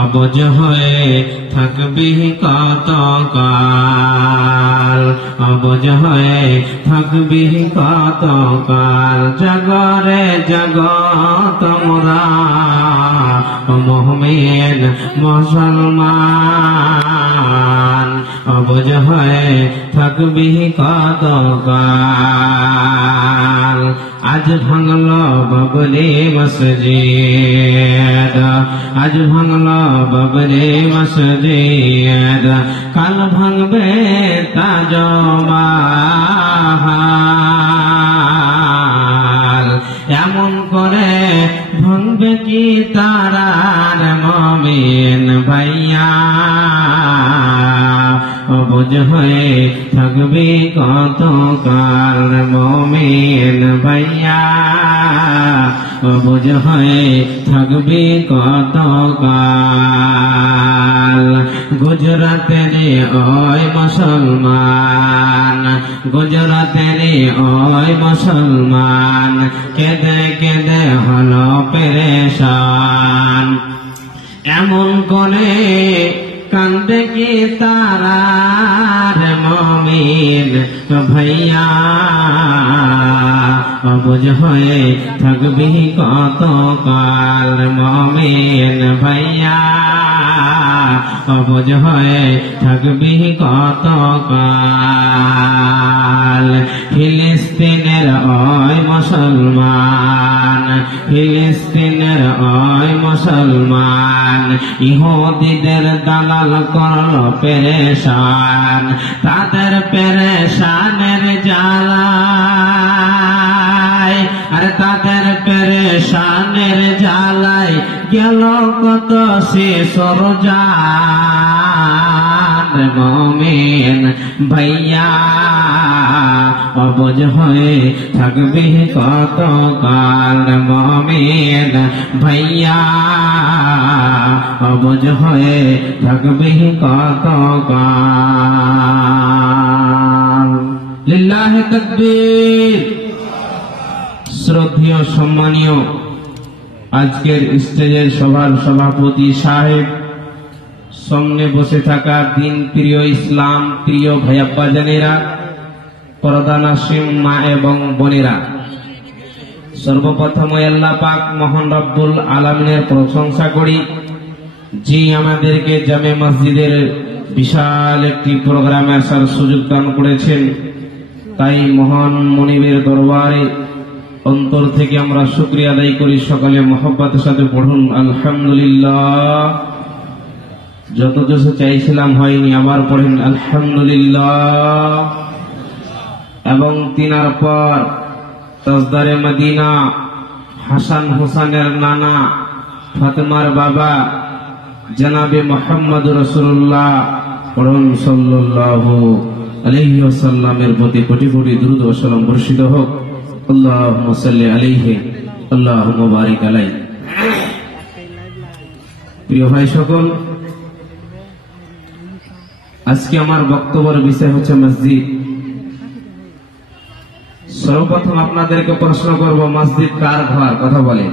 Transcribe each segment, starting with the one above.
অবুঝ হয়ে থাকবি কতকাল, অবুঝ হয়ে থাকবি কতকাল। জাগরে জাগ তোমরা মুমিন মুসলমান, অবুঝ হয়ে থাকবি কতকাল। আজ ভাঙল বাবরি মসজিদ, আজ ভাঙল বাবরি মসজিদ, কাল ভাঙবে তাজমহল। এমন করে ভাঙবে কি তারার মুমিন ভাইয়া, অবুঝ হয়ে থাকবি কতকাল মুমিন ভাইয়া, অবুঝ হয়ে থাকবি কতকাল। গুজরাতের ওই মুসলমান, গুজরাতের ওই মুসলমান, কেঁদে কেঁদে হলো পেরেশান। এমন করে কান্দে কি তারার মুমিন ভাইয়া, অবুঝ হয়ে থাকবি কতকাল মুমিন ভাইয়া, অবুঝ হয়ে থাকবি কতকাল। ফিলিস্তিনের ওই মুসলমান, ফিলিস্তিনের ওই মুসলমান, ইহুদিদের দালাল করল পেরেশান। তাদের পেরেশানের জ্বালায়, আর তাদের পেরেশানের জ্বালায় গেল কত শিশুর জান মুমিন ভাইয়া, অবুঝ হয়ে থাকবি কতকাল মুমিন ভাইয়া, অবুঝ হয়ে থাকবি কতকাল। লিল্লাহি তাকবীর। শ্রদ্ধেয় সম্মানীয় আজকের স্টেজের সভার সভাপতি সাহেব, সামনে বসে থাকা দিন প্রিয় ইসলাম প্রিয় ভাইয়াপ্পা জানেরা, পর্দা নাসিম মা এবং বোনেরা, সর্বপ্রথম আল্লাহ পাক মহান রব্বুল আলামিনের প্রশংসা করি, যে আমাদেরকে জামে মসজিদের বিশাল একটি প্রোগ্রামে আসার সুযোগ দান করেছেন। তাই মহান মনিবের দরবারে অন্তর থেকে আমরা শুকরিয়া আদায় করি। সকালে মহব্বতের সাথে পড়ুন আলহামদুলিল্লাহ। যত জোশে চাইছিলাম হয়নি, আবার পড়েন আলহামদুলিল্লাহ। এবং তিনার পর তাজদারে মদিনা হাসান হোসেনের নানা ফাতেমার বাবা জনাবে মুহাম্মদ রাসূলুল্লাহ পড়ুন সাল্লাল্লাহু আলাইহি ওয়াসাল্লামের প্রতি কোটি কোটি দুরূদ ও সালাম বর্ষিত হোক। আল্লাহুম্মা সাল্লি আলাইহি আল্লাহুম্মা বারিক আলাইহি। প্রিয় ভাই সকল, আজকে আমার বক্তব্যের বিষয় হচ্ছে মসজিদ। সর্বপ্রথম আপনাদেরকে প্রশ্ন করব, মসজিদ কার ঘর? কথা বলেন,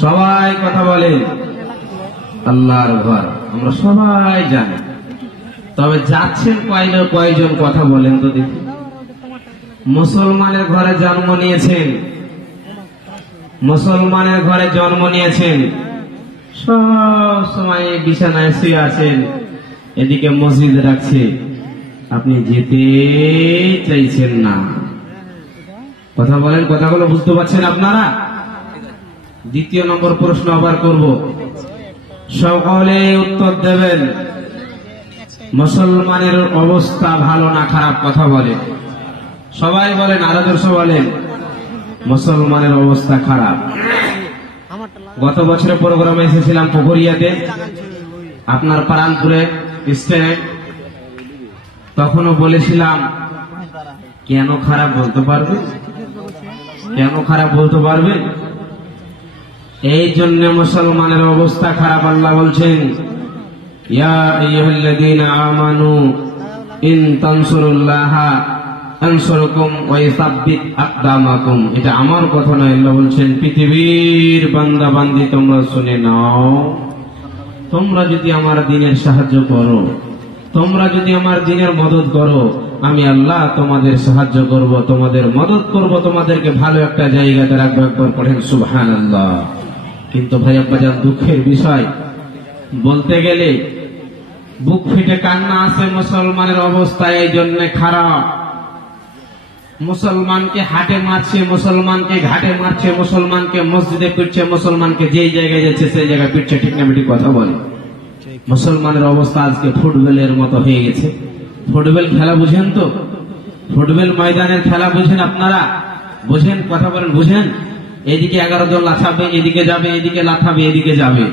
সবাই কথা বলেন। আল্লাহর ঘর, আমরা সবাই জানি। তবে যাচ্ছেন কয়জন কথা বলেন তো দেখি। মুসলমানের ঘরে জন্ম নিয়েছেন, মুসলমানের ঘরে জন্ম নিয়েছেন, সব সময় বিছানায় শুয়ে আছেন, এদিকে মসজিদ রাখছে, আপনি যেতে চাইছেন না। কথা বলেন, কথাগুলো বুঝতে পারছেন আপনারা? দ্বিতীয় নম্বর প্রশ্ন আবার করব, সকলে উত্তর দেবেন। মুসলমানের অবস্থা ভালো না খারাপ? কথা বলেন, সবাই বলেন, আরো জোরসে বলেন। মুসলমানের অবস্থা খারাপ। গত বছরের প্রোগ্রামে এসেছিলাম পুকুরিয়াতে, আপনার পারানপুরে স্টেট। তখনও বলেছিলাম, কেন খারাপ বলতে পারবে? কেন খারাপ বলতে পারবে? এই জন্য মুসলমানের অবস্থা খারাপ। আল্লাহ বলছেন, ইয়া আইয়ুহাল্লাযীনা আমানু ইন তানসুরুল্লাহা আনসুরকুম ওয়া ইসাব্বিত আকদামাকুম। এটা আমার কথা নয়, আল্লাহ বলছেন পৃথিবীর বান্দা বান্দি তোমরা শুনে নাও, তোমরা যদি আমার দিনের সাহায্য করো, তোমরা যদি আমার দিনের মদত করো, আমি আল্লাহ তোমাদের সাহায্য করব, তোমাদের মদত করব, তোমাদেরকে ভালো একটা জায়গাতে রাখবো। একবার পড়েন সুবহানাল্লাহ। কিন্তু ভাই আব্বাজান, দুঃখের বিষয় বলতে গেলে বুক ফেটে কান্না আসে। মুসলমানের অবস্থা এই জন্য খারাপ। মুসলমানকে হাটে মারছে, মুসলমানকে ঘাটে মারছে, মুসলমানকে মসজিদে পিটছে, মুসলমানকে যেই জায়গায় যাচ্ছে সেই জায়গায় পিটছে। ঠিক না বেটি কথা বলে? মুসলমানের অবস্থা আজকে ফুটবলের মতো হয়ে গেছে। ফুটবল খেলা বুঝেন তো? ফুটবল ময়দানের খেলা বুঝেন আপনারা? বুঝেন? কথা বলেন, বুঝেন? এদিকে 11 জন লাথাবে, এদিকে যাবে, এদিকে লাথাবে, এদিকে যাবে।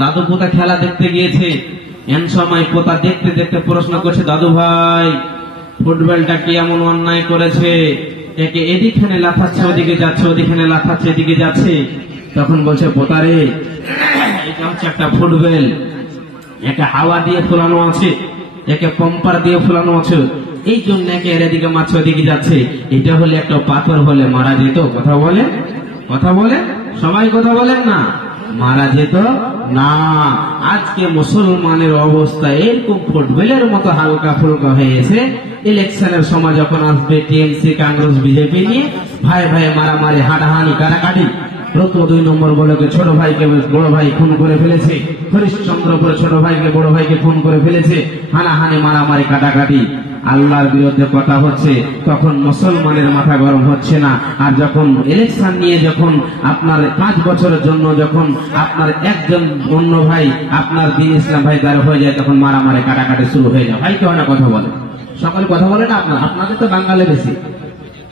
দাদু পোতা খেলা দেখতে গিয়েছে। এন সময় পোতা দেখতে দেখতে প্রশ্ন করছে, দাদু ভাই ফুটবলটা কি এমন অন্যায় করেছে? একে এদিকখানে লাফাচ্ছে, ওদিকে যাচ্ছে, ওদিকখানে লাফাচ্ছে, এদিকে যাচ্ছে। তখন বলছে, পোতারে এটা হচ্ছে একটা ফুটবল, একে হাওয়া দিয়ে ফুলানো আছে, একে পাম্পার দিয়ে ফুলানো আছে, এই জন্য একে এদিকে মারছে, ওদিকে যাচ্ছে। এটা হলে একটা পাথর হলে মারা যেত। কথা বলে? কথা বলে? সবাই কথা বলেন না? মারা যেত না। আজকে মুসলমানের অবস্থা এরকম ফুটবলের মতো হালকা ফুলকা হয়েছে। ইলেকশনের সময় যখন আসবে টিএমসি, কংগ্রেস, বিজেপি নিয়ে ভাই ভাই মারামারি, হাঁটাহানি, কাটাকাটি। প্রথম 2 নম্বর বলকে ছোট ভাইকে বড় ভাই খুন করে ফেলেছে, হরিশ্চন্দ্রপুরে ছোট ভাইকে বড় ভাইকে খুন করে ফেলেছে, হানাহানি, মারামারি, কাটাকাটি। আল্লাহর বিরুদ্ধে কথা হচ্ছে, তখন মুসলমানের মাথা গরম হচ্ছে না। আর যখন ইলেকশন নিয়ে যখন আপনার 5 বছরের জন্য যখন আপনার একজন অন্য ভাই আপনার দিন ইসলাম ভাই দাঁড় হয়ে যায়, তখন মারামারি, কাটাকাটি শুরু হয়ে যায়। ভাই কেউ না কথা বলে? সকালে কথা বলে না? আপনাদের তো বাঙালি বেশি।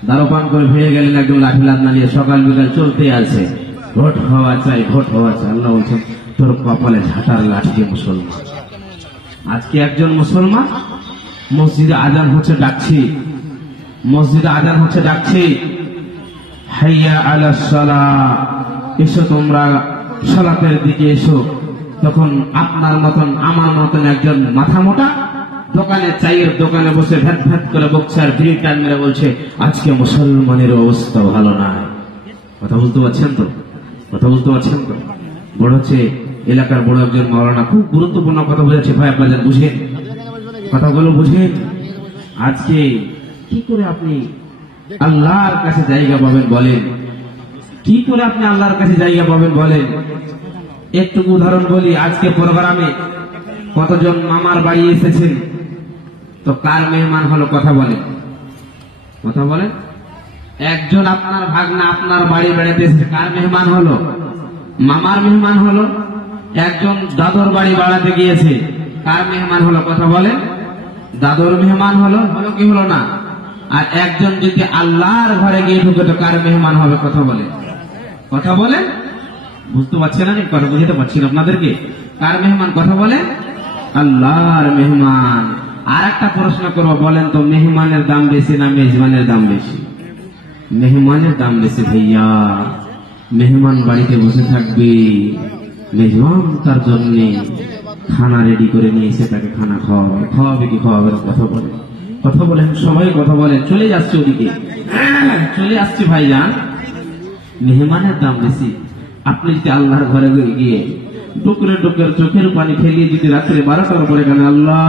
দারো পান করে ভেঙে গেলেন একদম লাঠি লাদনা নিয়ে, সকাল বিকাল চলতে আছে। ভোট হওয়া চাই, ভোট হওয়া চাই। আল্লাহ বলছেন, তোর কপালে ঝাঁটার লাঠি দিয়ে মুসলমান। আজকে একজন মুসলমান মসজিদে আজান হচ্ছে, ডাকছি, মসজিদে আজান হচ্ছে, ডাকছি, হাইয়া আলাস সালাহ, এসো তোমরা সালাতের দিকে এসো। তখন আপনার মতন আমার মতন একজন মাথা মোটা দোকানে, চায়ের দোকানে বসে ভ্যাট ভ্যাট করে বকছে আর বিড়ি টান মেরে বলছে, আজকে মুসলমানের অবস্থা ভালো নয়। কথা বলতে পারছেন তো? কথা বলতে পারছেন তো? বড় হচ্ছে এলাকার বড় একজন মাওলানা খুব গুরুত্বপূর্ণ কথা বোঝাচ্ছে। ভাই আপনাদের বুঝেন? কথাগুলো বুঝেন? আজকে কি করে আপনি আল্লাহর কাছে জায়গা পাবেন বলেন? কি করে আপনি আল্লাহর কাছে জায়গা পাবেন বলেন? একটু উদাহরণ বলি। আজকে প্রোগ্রামে কতজন মামার বাড়ি এসেছেন, তো কার মেহমান হলো? কথা বলেন, কথা বলেন। একজন আপনার ভাগনা আপনার বাড়ি বেড়াতে এসেছে, কার মেহমান হলো? মামার মেহমান হলো। একজন দাদুর বাড়ি বেড়াতে গিয়েছে, কার মেহমান হলো? কথা বলেন। দাদুর মেহমান হলো, হলো কি হলো না? আর একজন যদি আল্লাহর ঘরে গিয়ে ঢুকে, তো কার মেহমান হবে? কথা বলেন, কথা বলেন। বুঝতে পারছেন না? কথা বুঝতে পারছি না আপনাদেরকে? কার মেহমান? কথা বলেন। আল্লাহর মেহমান। আর একটা প্রশ্ন করবো, বলেন তো মেহমানের দাম বেশি না মেজবানের দাম বেশি? মেহমানের দাম বেশি ভাইয়া। মেহমান বাড়িতে বসে থাকবে, মেজবান তার জন্য খানা রেডি করে নিয়ে এসে তাকে খানা খাওয়াবে। খাওয়াবে কি খাওয়াবে? কথা বলেন, কথা বলেন, সবাই কথা বলেন। চলে যাচ্ছে ওদিকে, চলে আসছে ভাইজান। মেহমানের দাম বেশি। আপনি যদি আল্লাহর ঘরে গিয়ে ডুকরে ডুকের চোখের পানি ফেলিয়ে যদি রাত্রে 12টার পরে গেলেন, আল্লাহ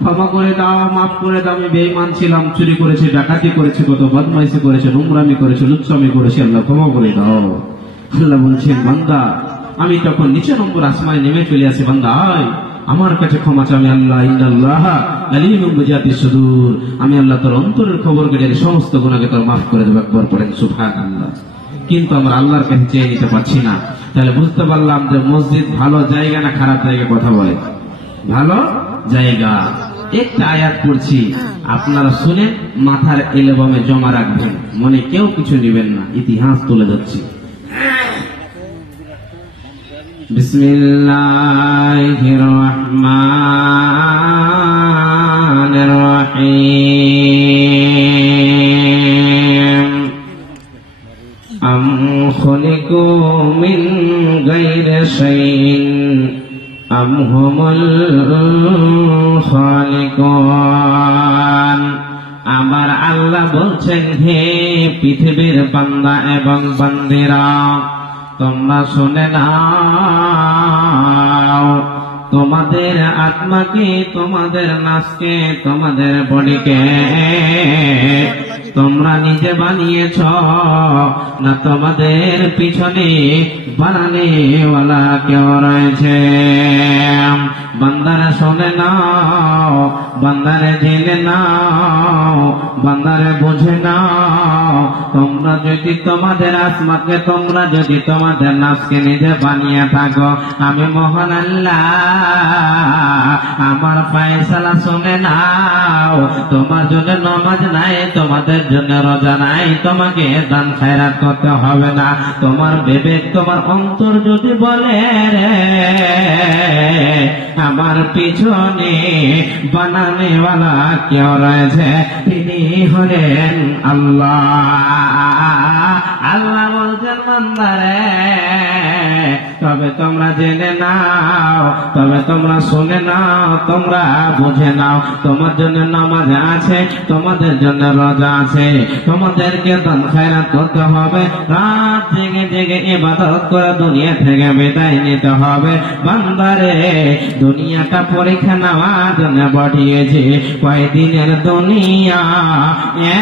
ক্ষমা করে দাও, মাফ করে দাও, আমি বেঈমান ছিলাম, চুরি করেছি, ডাকাতি করেছি, কত বদমাইশি করেছে, নোংরামি করেছে, লুচ্ছামি করেছি, আল্লাহ ক্ষমা করে দাও। আল্লাহ বলছেন, বান্দা আমি তখন নিচে নম্বর আসমানে নেমে চলে আসি, বান্দা আয় আমার কাছে ক্ষমা চাই। আমি আল্লাহ ইন্নাল্লাহ আলিমুম বিজাতিস সুদূর, আমি আল্লাহ তোর অন্তরের খবরকে জানি, সমস্ত গুনাহকে তোর মাফ করে দেব। একবার পড়েন সুবহানাল্লাহ। কিন্তু আমরা আল্লাহর কাছে চেয়ে নিতে পারছি না। তাহলে বুঝতে পারলাম যে মসজিদ ভালো জায়গা না খারাপ জায়গা? কথা বলে ভালো জায়গা। একটা আয়াত পড়ছি, আপনারা শুনে মাথার এলবামে জমা রাখবেন, মনে কেউ কিছু নেবেন না, ইতিহাস তুলে ধরছি। বিসমিল্লাহির রহমানির রহিম। আম খুলিকু মিন গায়রি শাইইন আম হুমুল খালিকুন। আমার আল্লাহ বলছেন, হে পৃথিবীর বান্দা এবং বান্দিরা, তোমরা শুনে নাও, তোমাদের আত্মাকে, তোমাদের নাসকে, তোমাদের বডিকে তোমরা নিজে বানিয়েছ না তোমাদের পিছনে বানানেওয়ালা কেউ রয়েছে? বান্দারে শুনে নাও, বান্দারে জেনে নাও, বান্দারে বুঝে নাও, তোমরা যদি তোমাদের আত্মাকে, তোমরা যদি তোমাদের নাসকে নিজে বানিয়ে থাকো, আমি মহান আল্লাহ আমার ফয়সালা শুনে নাও। তোমার জন্য নামাজ নাই, তোমাদের জন্য রোজা নাই, তোমাকে দান খায়রাত করতে হবে না। তোমার বিবেক, তোমার অন্তর যদি বলে রে আমার পিছনে বানানেওয়ালা কেউ রয়েছে, তিনি হলেন আল্লাহ। আল্লাহ বলছেন বান্দারে তবে তোমরা জেনে নাও, তবে তোমরা শুনে নাও, তোমরা বুঝে নাও, তোমার জন্য নামাজ আছে, তোমাদের জন্য রোজা আছে, তোমাদেরকে দান খায়রাত করতে হবে, রাত জেগে জেগে ইবাদত করে দুনিয়া থেকে বিদায় নিতে হবে। বান্দারে দুনিয়াটা পরীক্ষা নেওয়ার জন্য পাঠিয়েছে, কয়দিনের দুনিয়া,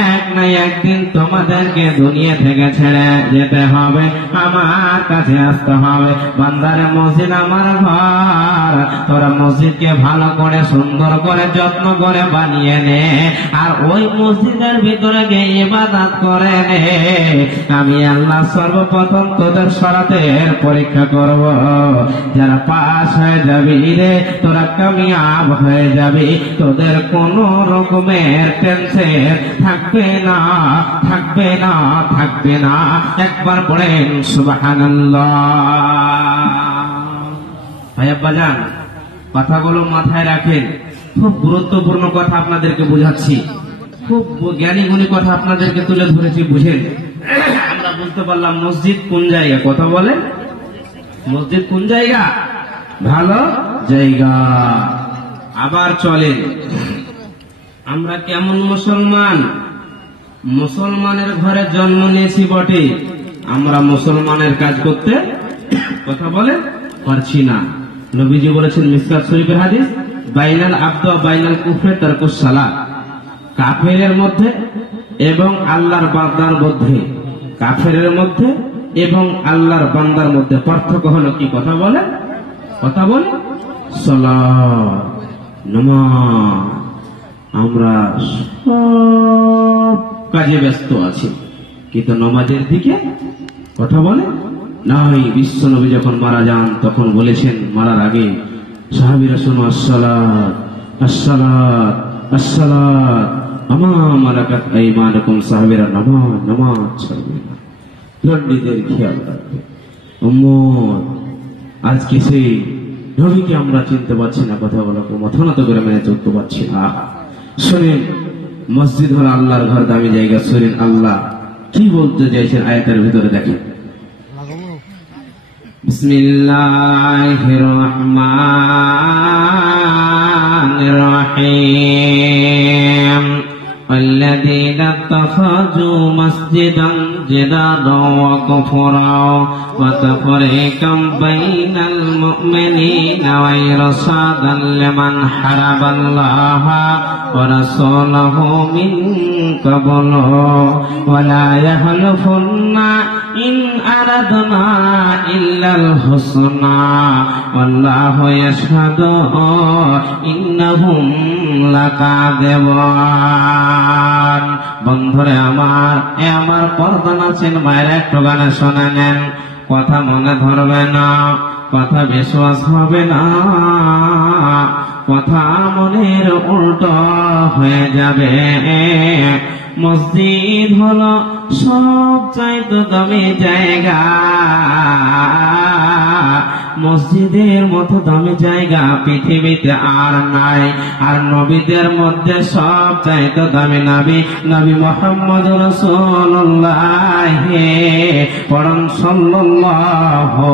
এক না একদিন তোমাদেরকে দুনিয়া থেকে ছেড়ে যেতে হবে, আমার কাছে আসতে হবে। বান্দারে মসজিদ আমার ঘর, তোরা মসজিদকে ভালো করে সুন্দর করে যত্ন করে বানিয়ে নে, আর ওই মসজিদের ভিতরে গিয়ে ইবাদত করে নে। আমি আল্লাহ সর্বপ্রথম তোদের শরতের পরীক্ষা করব, যারা পাস হয়ে যাবি রে তোরা কামিয়াব হয়ে যাবি, তোদের কোন রকমের টেনশন থাকবে না, থাকবে না, থাকবে না। একবার পড়েন সুবহানাল্লাহ। ভাইয়া বাজান, কথাগুলো মাথায় রাখেন, খুব গুরুত্বপূর্ণ কথা আপনাদেরকে বোঝাচ্ছি, খুব জ্ঞানী গুণী কথা আপনাদেরকে তুলে ধরেছি, বুঝেন। আমরা বুঝতে পারলাম মসজিদ কোন জায়গা, কথা বলেন, মসজিদ কোন জায়গা? ভালো জায়গা। আবার চলেন, আমরা কেমন মুসলমান? মুসলমানের ঘরে জন্ম নিয়েছি বটে, আমরা মুসলমানের কাজ করতে, কথা বলে, পারছি না। নবীজি বলেছেন মিসকাত শরীফের হাদিস, বাইনাল আব্দু ওয়া বাইনাল কুফরি তারকুস সালাত, কাফেরের মধ্যে এবং আল্লাহর বান্দার মধ্যে, কাফেরের মধ্যে এবং আল্লাহর বান্দার মধ্যে পার্থক্য হলো কি? কথা বলে, কথা বলে, সালাত, নামাজ। আমরা সব কাজে ব্যস্ত আছি, কিন্তু নামাজের দিকে কথা বলে নাই। বিশ্ব নবী যখন মারা যান তখন বলেছেন, মারার আগে সাহাবীরা শোনো, আসসালাত, আসসালাত, আসসালাত, আমা মালাকাত আইমানুকুম। সাহাবীরা নামাজ, নামাজ ছাড়বে না, লন্ডিদের খেয়াল রাখবে। উম্মত, আজকে সেই নবীকে আমরা চিনতে পারছি না, কথা বলাকে মাথা নত করে মেনে চলতে পারছি না। শোনেন, মসজিদ হল আল্লাহর ঘর, দামি জায়গা। শোনেন আল্লাহ কি বলতে চাইছেন আয়াতের ভিতরে, দেখেন। বিসমিল্লাহির রহমানির রহিম। والذين اتخذوا مسجدا جدادا وكفرا وتفريقا بين المؤمنين وإرصادا لمن حارب الله ورسوله من قبل ولا يحلفن إن أردنا إلا الحسنى والله يشهد إنهم لكاذبون। বন্ধুরে আমার, আমার পর্দান আছেন মায়ের, একটু গানে শোনা নেন, কথা মনে ধরবে না, কথা বিশ্বাস হবে না, কথা মনের উল্টো হয়ে যাবে। মসজিদ হলো সব চাইতে দামি জায়গা, মসজিদের মতো দামি জায়গা পৃথিবীতে আর নাই। আর নবীদের মধ্যে সব চাইতে দামি নবী, নবী মুহাম্মদ রাসূলুল্লাহ, পড়ুন সাল্লাল্লাহু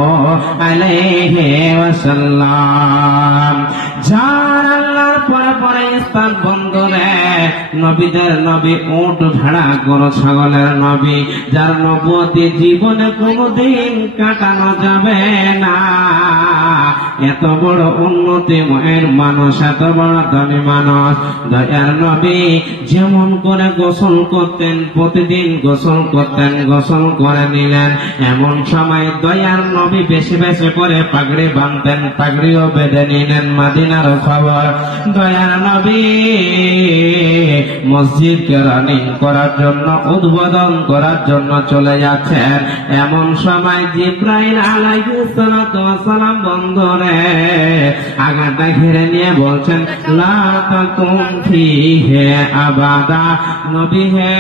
আলাইহি ওয়াসাল্লাম। যার আল্লাহর পরে পরে স্থান বন্ধরে নবীদের নবী উট ভেড়া গরু ছাগলের নবী, যার নবুয়তি জীবনে কোনদিন কাটানো যাবে না। এত বড় উন্নতিময়ের মানুষ, এত বড় দামি মানুষ, দয়ার নবী যেমন করে গোসল করতেন, প্রতিদিন গোসল করতেন, গোসল করে নিলেন। এমন সময় দয়ার নবী বেশি বেশি করে পাগড়ি বাঁধতেন, পাগড়িও বেঁধে নিলেন। মাদিনার খবর, দয়ার নবী মসজিদকে রানিং করার জন্য, উদ্বোধন করার জন্য চলে যাচ্ছেন। এমন সময় জিবরাইল আলাইহিস সালাতু ওয়াস সালাম বন্ধরে আগাটা ঘিরে নিয়ে বলছেন, লা তাকুম ফিহি আবাদা, নবী হে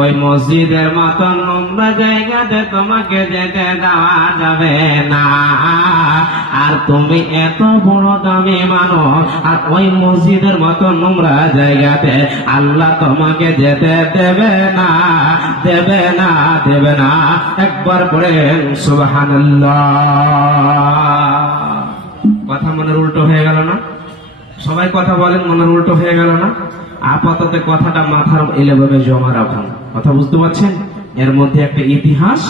ওই মসজিদের মতো নোংরা জায়গাতে তোমাকে যেতে দেওয়া যাবে না। আর তুমি এত বড় দামি মানুষ, আর ওই মসজিদের মতো নোংরা জায়গাতে আল্লাহ তোমাকে যেতে দেবে না, দেবে না, দেবে না। একবার পড়েন সুবহানাল্লাহ। কথা মনের উল্টো হয়ে গেল না? সবাই কথা বলেন, মনের উল্টো হয়ে গেল না? আপাতত কথাটা মাথার এলেভাবে জমা রাখুন। কথা বুঝতে পারছেন? এর মধ্যে একটা ইতিহাস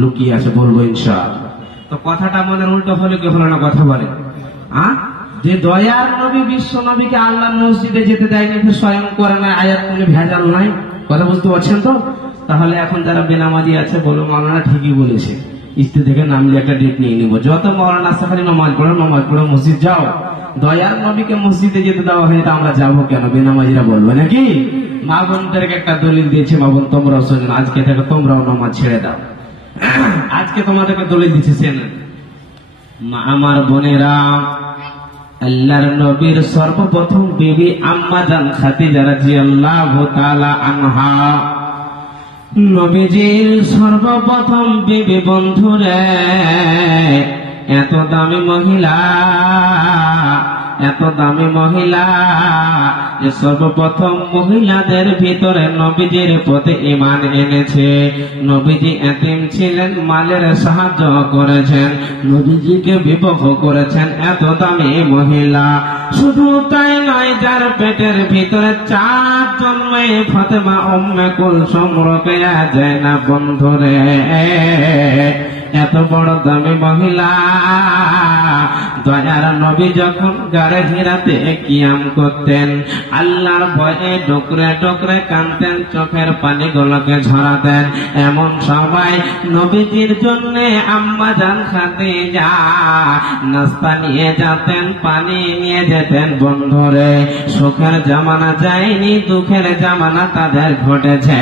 লুকিয়ে আছে, বলবো ইনশাআল্লাহ। তো কথাটা মনের উল্টো হলে কি হলো না? কথা বলে যে দয়ার নবী বিশ্ব নবীকে আল্লাহ মসজিদে যেতে দেয়নি, স্বয়ং করে না, আয়াত কোনো ভেজাল নাই। কথা বুঝতে পারছেন তো? তাহলে এখন যারা বেনামাজি আছে বলো, মাওলানা ঠিকই বলেছে, ইস্তি থেকে নামলে একটা ডেট নিয়ে নিবো। যত মাওলানা আছে খালি নামাজ পড়ো মসজিদ যাও। দয়ার নবীকে মসজিদে যেতে দেওয়া হয়নি, আমরা যাবো কেন? বেনামাজিরা বলবে নাকি? মা বোনদেরকে একটা দলিল দিয়েছে, মা বোন তোমরাও শোনেন, আজকে থেকে তোমরাও নামাজ ছেড়ে দাও। আজকে তোমাদেরকে দলিল দিচ্ছে সেনা। আমার বোনেরা, আল্লাহর নবীর সর্বপ্রথম বিবি আম্মা জান খাদিজা রাদিয়াল্লাহু তাআলা আনহা, নবীজির সর্বপ্রথম বিবি। বন্ধুরে, এত দামি মহিলা, এত দামি মহিলা যে সর্বপ্রথম মহিলাদের ভিতরে নবীজির প্রতি ঈমান এনেছে। নবীজি এতিম ছিলেন, মালের সাহায্য করেছেন, নবীজিকে বিবাহ করেছেন। এত দামি মহিলা। শুধু তাই নয়, যার পেটের ভিতরে 4 জন্মে ফাতেমা, উম্মে কুলসুম, রোকেয়া, জায়নাব। বন্ধুরে, এত বড় দামি মহিলা। দয়ার নবী যখন গারে হিরাতে কিয়াম করতেন, আল্লাহর ভয়ে ডোকরে ডোকরে কাঁদতেন, চোখের পানিগুলোকে ঝরাতেন। এমন সময় নবীজির জন্য আম্মা জান খাদিজা নাস্তা নিয়ে যেতেন, পানি নিয়ে যেতেন। বন্ধুরে, সুখের জামানা যায়নি, দুঃখের জামানা তাদের ঘটেছে।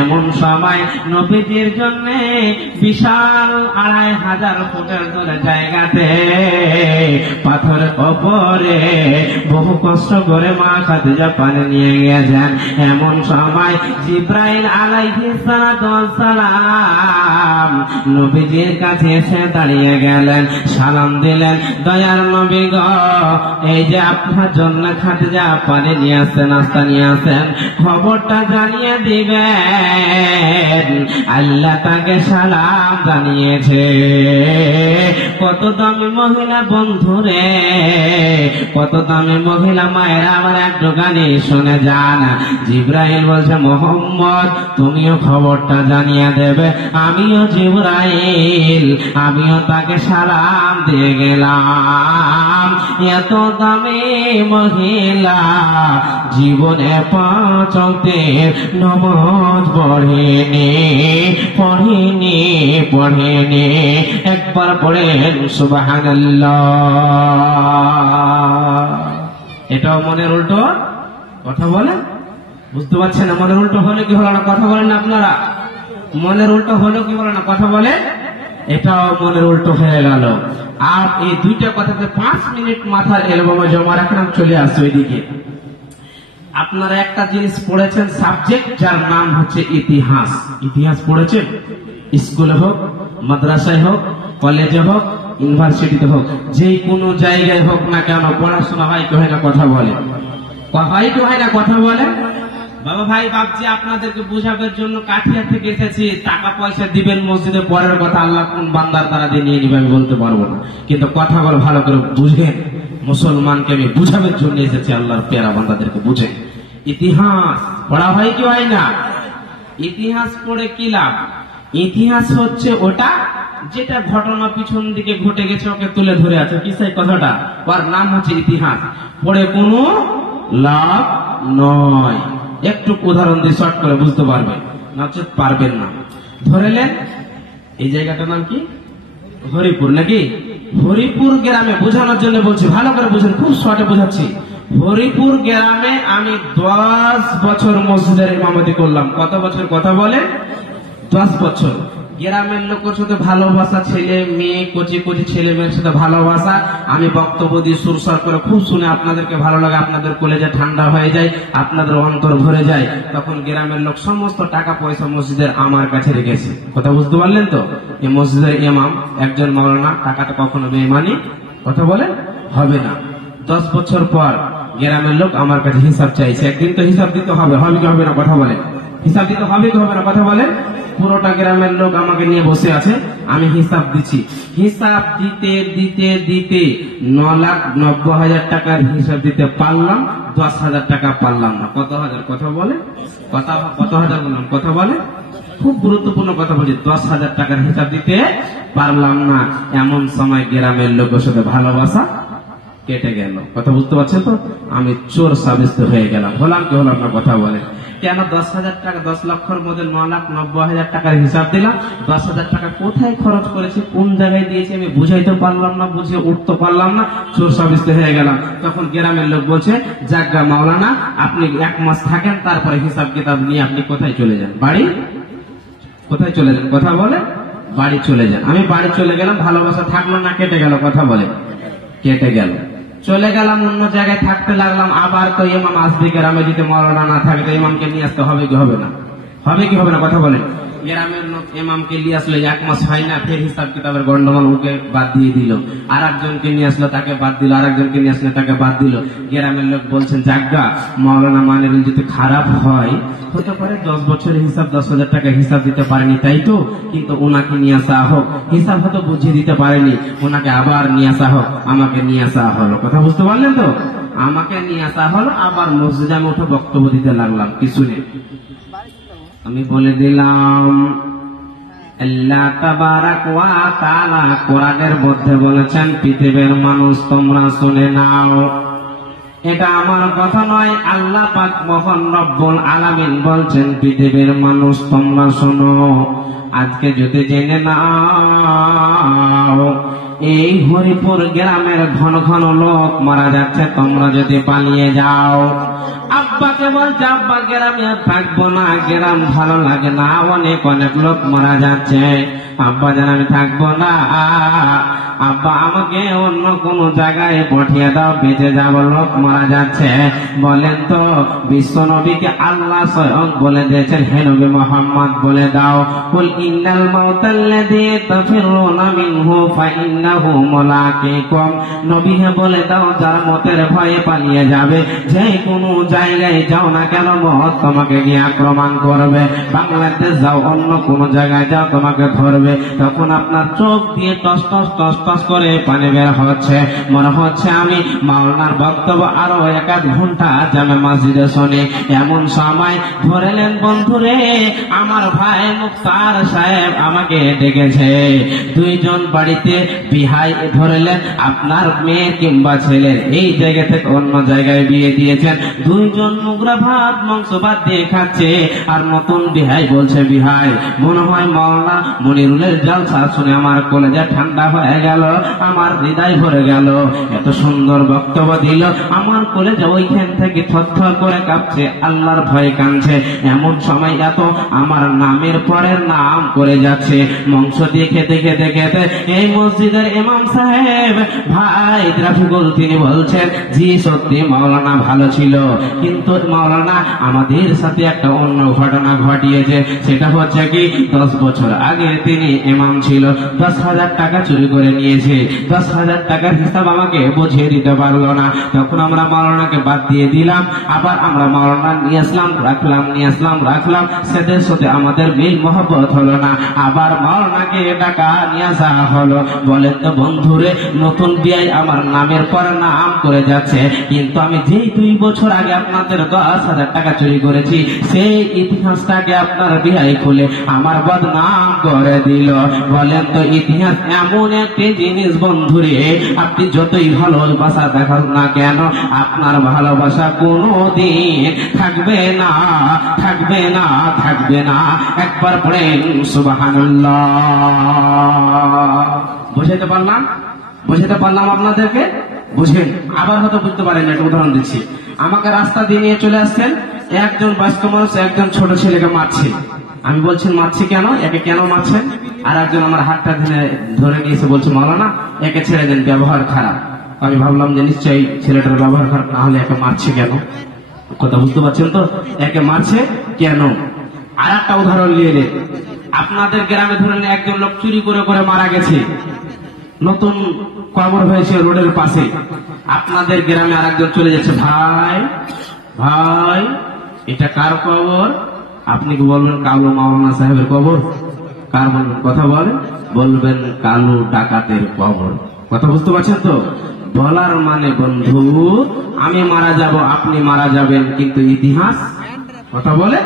এমন সময় নবীজির জন্য বিশাল 2500 ফুটের দূরে জায়গাতে পাথরের ওপরে বহু কষ্ট করে মা খাদিজা পানি নিয়ে গেছেন। এমন সময় জিবরাইল আলাইহিস সালাতু ওয়াস সালাম নবীজির কাছে এসে দাঁড়িয়ে গেলেন, সালাম দিলেন, দয়ার নবী গো, এই যে আপনার জন্য খাদিজা পানি নিয়ে আসছেন, নাস্তা নিয়ে আসেন, খবরটা জানিয়ে দিবেন। আল্লাহ তাকে সালাম জানিয়েছে। কত দামি মহিলা বন্ধুরে, কত দামি মহিলা। মায়েরা আমার একটু গানে শুনে যান। জিবরাইল বলছে, মোহাম্মদ তুমিও খবরটা জানিয়ে দেবে। আমিও জিবরাইল, আমিও তাকে সালাম দিয়ে গেলাম। এত দামি মহিলা জীবনে 5 ওয়াক্তের নামাজ পড়েনি, পড়েনি, পড়েনি। একবার পড়েন সুবহানাল্লাহ। এটাও মনের উল্টো কথা বলে, বুঝতে পারছেন না? মনের উল্টো হলে কি হলো না? কথা বলেন না আপনারা? মনের উল্টো হলো কি হলো না? কথা বলে। এটাও মনের উল্টো হয়ে গেল। আর এই দুইটা কথাতে 5 মিনিট মাথার এলবামে জমা রাখেন, আমি চলে আসছি ওইদিকে। আপনারা একটা জিনিস পড়েছেন, সাবজেক্ট, যার নাম হচ্ছে ইতিহাস। ইতিহাস পড়েছেন? স্কুলে হোক, মাদ্রাসায় হোক, কলেজে হোক, ইউনিভার্সিটিতে হোক, যে কোনো জায়গায় হোক না কেন, পড়াশোনা হয় কি হয় না? কথা বলে, হয় কি হয় না? কথা বলে। বাবা ভাই ভাবছি আপনাদেরকে বোঝাবার জন্য কাঠিয়া থেকে এসেছি, টাকা পয়সা দিবেন মসজিদে, পরের কথা আল্লাহ কোন বান্দার দ্বারা দিয়ে নিয়ে নিবে আমি বলতে পারবো না, কিন্তু কথাগুলো ভালো করে বুঝেন। মুসলমানকে আমি বুঝাবার জন্য এসেছি। আল্লাহর পেয়ারা বান্দাদেরকে বুঝে। ইতিহাস পড়া হয় কি হয় না? ইতিহাস পড়ে কি লাভ? ইতিহাস হচ্ছে ওটা যেটা ঘটনা পিছন দিকে ঘটে গেছে, ওকে তুলে ধরে আছে কি সেই কথাটা, ওর নাম হচ্ছে ইতিহাস। পড়ে কোনো লাভ নয়। একটু উদাহরণ দিয়ে শর্ট করে বুঝতে পারবেন, নচেত পারবেন না। ধরেলেন এই জায়গাটার নাম কি? হরিপুর নাকি? হরিপুর গ্রামে বোঝানোর জন্য বলছি, ভালো করে বুঝেন, খুব শর্টে বোঝাচ্ছি। হরিপুর গ্রামে আমি 10 বছর মসজিদের ইমামতি করলাম। কত বছর কথা বলে? 10 বছর। গ্রামের লোকের সাথে ভালোবাসা, ছেলে মেয়ে, কচি কচি ছেলে মেয়ের সাথে ভালোবাসা। আমি বক্তব্য দিয়ে সুরসার করে খুব শুনে আপনাদেরকে ভালো লাগে, আপনাদের কলেজে ঠান্ডা হয়ে যায়, আপনাদের অন্তর ভরে যায়। তখন গ্রামের লোক সমস্ত টাকা পয়সা মসজিদের আমার কাছে রেখেছে। কথা বুঝতে পারলেন তো? এই মসজিদের ইমাম একজন মাওলানা, টাকাটা কখনো বেঈমানি কথা বলে হবে না। 10 বছর পর গ্রামের লোক আমার কাছে হিসাব চাইছে। একদিন তো হিসাব দিতে হবে, হবে কি হবে না কথা বলে? হিসাব দিতে হবে কি হবে না কথা বলে? পুরোটা গ্রামের লোক আমাকে নিয়ে বসে আছে, আমি হিসাব দিচ্ছি। হিসাব দিতে দিতে দিতে 9,90,000 টাকার হিসাব দিতে পারলাম, 10,000 টাকা পারলাম না। কত হাজার কথা বলে? কত হাজার বললাম কথা বলে? খুব গুরুত্বপূর্ণ কথা বলছি, 10,000 টাকার হিসাব দিতে পারলাম না। এমন সময় গ্রামের লোকের সাথে ভালোবাসা কেটে গেল। কথা বুঝতে পারছেন তো? আমি চোর সাব্যস্ত হয়ে গেলাম। হলাম কি হলাম না কথা বলে? কেন? 10,000 টাকা, 10 লক্ষের মধ্যে 9,90,000 টাকার হিসাব দিলাম। 10,000 টাকা কোথায় খরচ করেছি, কোন জায়গায় দিয়েছি আমি বুঝাইতে পারলাম না, বুঝে উঠতে পারলাম না, চোর সাব্যস্ত হয়ে গেলাম। তখন গ্রামের লোক বলছে, যাজ্ঞা মাওলানা, আপনি 1 মাস থাকেন, তারপরে হিসাব কিতাব নিয়ে আপনি কোথায় চলে যান? বাড়ি। কোথায় চলে যান কথা বলে? বাড়ি চলে যান। আমি বাড়ি চলে গেলাম, ভালোবাসা থাকলো না, কেটে গেল কথা বলে? কেটে গেল। চলে গেলাম, অন্য জায়গায় থাকতে লাগলাম। আবার তো ইমাম আসবে গ্রামে, যদি মাওলানা না থাকে তো ইমামকে নিয়ে আসতে হবে কি হবে না? হবে কি হবে না কথা বলেন? গ্রামের লোক ইমামকে নিয়ে আসলো, 1 মাস হয় না, ফের হিসাব কিতাবের গন্ডগোল, ওকে বাদ দিয়ে দিল। আর একজনকে নিয়ে আসলো, তাকে বাদ দিল। আর একজনকে নিয়ে আসলো, তাকে বাদ দিল। গ্রামের লোক বলছেন, যাজ্ঞা মাওলানা মানের যদি খারাপ হয়, হতে পারে 10 বছরের হিসাব 10,000 টাকা হিসাব দিতে পারেনি, তাই তো? কিন্তু ওনাকে নিয়ে আসা হোক, হিসাব হয়তো বুঝিয়ে দিতে পারেনি, ওনাকে আবার নিয়ে আসা হোক। আমাকে নিয়ে আসা হলো। কথা বুঝতে পারলেন তো? আমাকে নিয়ে আসা হলো, আবার মসজিদে আমি উঠে বক্তব্য দিতে লাগলাম। কি শুনে? আমি বলে দিলাম, আল্লাহ তাবারাক ওয়া তাআলা কোরআনের মধ্যে বলেছেন, পৃথিবীর মানুষ তোমরা শুনে নাও। এটা আমার কথা নয়, আল্লাহ পাক মহান রব্বুল আলামিন বলছেন, পৃথিবীর মানুষ তোমরা শোনো। আজকে যদি জেনে নাও, এই হরিপুর গ্রামের ঘন ঘন লোক মারা যাচ্ছে, তোমরা যদি পালিয়ে যাও। আব্বাকে বলছে, আব্বা গ্রামে থাকবো না, গ্রাম ভালো লাগে না, অনেক অনেক লোক মারা যাচ্ছে। আব্বা যেন আমি থাকবো না, আব্বা আমাকে অন্য কোন জায়গায় পাঠিয়ে দাও, বেঁচে যাবো, লোক মারা যাচ্ছে। বলেন তো, বিশ্ব নবীকে আল্লাহ স্বয়ং বলে দিয়েছেন, হে নবী মুহাম্মদ বলে দাও, কুল ইন্নাল মাউতাল্লাযী তাফিরুনা মিনহু ফাইন্নাহু মুলাকিকুম। নবী হে বলে দাও, যারা মতের ভয়ে পালিয়ে যাবে, যে কোনো জায়গায় যাও না কেন, মত তোমাকে গিয়ে আক্রমণ করবে। বাংলাদেশ যাও, অন্য কোন জায়গায় যাও, তোমাকে ধরবে। তখন আপনার চোখ দিয়ে টস টস টস টস করে পানি বের হচ্ছে। মনে হচ্ছে আমি মাওলানার বক্তব্য আরো 1-1 ঘন্টা জামে মসজিদে শুনি। এমন সময় ধরেলেন, বন্ধুরে, আমার ভাই মুক্তার সাহেব আমাকে ডেকেছে। 2 জন বাড়িতে বিহাই ধরেলেন, আপনার মেয়ে কিংবা ছেলের এই জায়গা থেকে অন্য জায়গায় বিয়ে দিয়েছেন। 2 জন নোংরা ভাত মাংস ভাত দিয়ে খাচ্ছে। আর নতুন বিহাই বলছে, বিহাই মনে হয় মাওলানা মনিরুলের জলসা শুনে আমার কলেজে ঠান্ডা হয়ে গেল, আমার হৃদয় ভরে গেল। এত সুন্দর বক্তব্য দিল, আমার কলেজে ওইখান থেকে থরথর করে কাঁপছে, আল্লাহর ভয়ে কাঁদছে। এমন সময় এত আমার নামের পরের নাম করে যাচ্ছে। মাংস দিয়ে খেতে খেতে খেতে এই মসজিদের ইমাম সাহেব ভাই রাফিকুল তিনি বলছেন, জি সত্যি মাওলানা ভালো ছিল, কিন্তু কিন্তু মাওলানা আমাদের সাথে একটা অন্য ঘটনা ঘটিয়েছে। সেটা হচ্ছে কি 10 বছর আগে তিনি ইমাম ছিল, 10,000 টাকা চুরি করে নিয়েছে। 10,000 টাকার হিসাব আমাকে বুঝিয়ে দিতে পারলো না। তখন আমরা মাওলানাকে বাদ দিয়ে দিলাম, আবার আমরা মাওলানা নিয়ে আসলাম রাখলাম। সাথে সাথে আমাদের মিল মহব্বত হলো না, আবার মাওলানাকে টাকা নিয়ে আসা হলো। বলেন তো বন্ধুরে, নতুন বিয়াই আমার নামের পর নাম করে যাচ্ছে, কিন্তু আমি যেই 2 বছর আগে আপনাদের 10,000 টাকা চুরি করেছি, সেই ইতিহাসটাকে আপনার বিয়াই খুলে আমার বদনাম করে দিল। বলেন তো ইতিহাস এমন একটি জিনিস বন্ধুরে, আপনি যতই ভালোবাসা দেখান না কেন, আপনার ভালোবাসা কোনোদিন থাকবে না। একবার পড়েন সুবহানাল্লাহ। বুঝাতে পারলাম আপনাদেরকে? বুঝেন? আবার হয়তো বুঝতে পারেন, একটা উদাহরণ দিচ্ছি। আমাকে রাস্তা দিয়ে নিয়ে চলে আসছেন, একজন বয়স্ক মানুষ একজন ছোট ছেলেকে মারছে। আমি বলছেন মারছি কেন, একে কেন মারছেন? আর একজন আমার হাতটা ধরে নিয়েছে, বলছে মাওলানা একে ছেড়ে দেন, ব্যবহার খারাপ। আমি ভাবলাম যে নিশ্চয়ই ছেলেটার ব্যবহার খারাপ, না হলে একে মারছে কেন? কথা বুঝতে পারছেন তো? একে মারছে কেন? আর একটা উদাহরণ নিয়ে নেন। আপনাদের গ্রামে ধরেন একজন লোক চুরি করে মারা গেছে, নতুন কবর হয়েছে রোডের পাশে। আপনাদের গ্রামে আর একজন চলে যাচ্ছে, ভাই এটা কার কবর? আপনি কি বলবেন কালু মাওলানা সাহেবের কবর? কার বলবেন? কথা বলবেন কালু ডাকাতের কবর। কথা বুঝতে পারছেন তো? বলার মানে বন্ধু, আমি মারা যাব, আপনি মারা যাবেন, কিন্তু ইতিহাস কথা বলে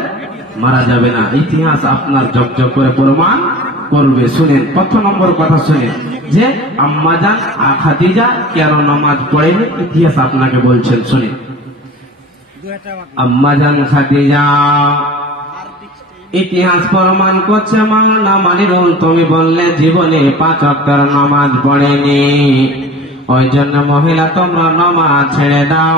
মারা যাবে না। ইতিহাস আপনার জগজগ করে প্রমাণ করবে। শুনেন, প্রথম নম্বর কথা শুনেন যে আম্মাজান খাদিজা কেন নামাজ পড়েনি, ইতিহাস আপনাকে বলছেন। শুনেন, আম্মাজান খাদিজা, ইতিহাস প্রমাণ করছে মাওলানা মানিরুল তুমি বললে জীবনে 5 ওয়াক্তের নামাজ পড়েনি, ওই জন্য মহিলা তোমরা নামাজ ছেড়ে দাও।